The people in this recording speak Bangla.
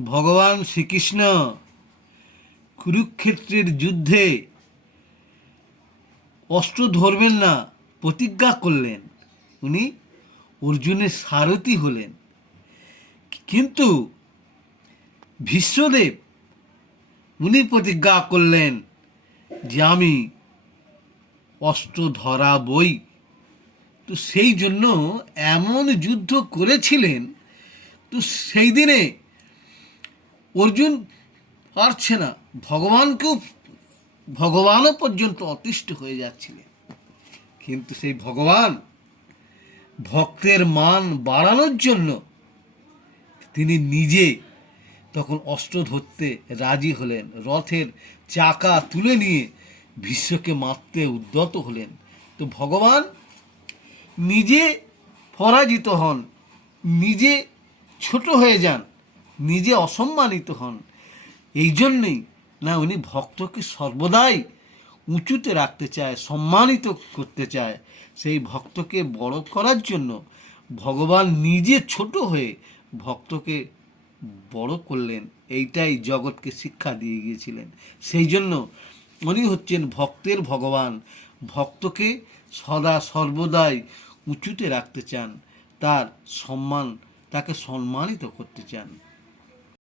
ভগবান শ্রীকৃষ্ণ কুরুক্ষেত্রের যুদ্ধে অস্ত্র ধরবেন না প্রতিজ্ঞা করলেন। উনি অর্জুনের সারথি হলেন। কিন্তু ভীষ্মদেব উনি প্রতিজ্ঞা করলেন যে আমি অস্ত্র ধরাবই। তো সেই জন্য এমন যুদ্ধ করেছিলেন, তো সেই দিনে অর্জুন পারছে না, ভগবানও পর্যন্ত অতিষ্ঠ হয়ে যাচ্ছিলেন। কিন্তু সেই ভগবান ভক্তের মান বাড়ানোর জন্য তিনি নিজে তখন অস্ত্র ধরতে রাজি হলেন। রথের চাকা তুলে নিয়ে ভীষ্মকে মারতে উদ্যত হলেন। তো ভগবান নিজে পরাজিত হন, নিজে ছোট হয়ে যান, নিজে অসম্মানিত হন। এই জন্যেই না উনি ভক্তকে সর্বদাই উঁচুতে রাখতে চায়, সম্মানিত করতে চায়। সেই ভক্তকে বড় করার জন্য ভগবান নিজে ছোট হয়ে ভক্তকে বড় করলেন। এইটাই জগৎকে শিক্ষা দিয়ে গিয়েছিলেন। সেই জন্য উনি হচ্ছেন ভক্তের ভগবান। ভক্তকে সদা সর্বদাই উঁচুতে রাখতে চান, তার সম্মান, তাকে সম্মানিত করতে চান।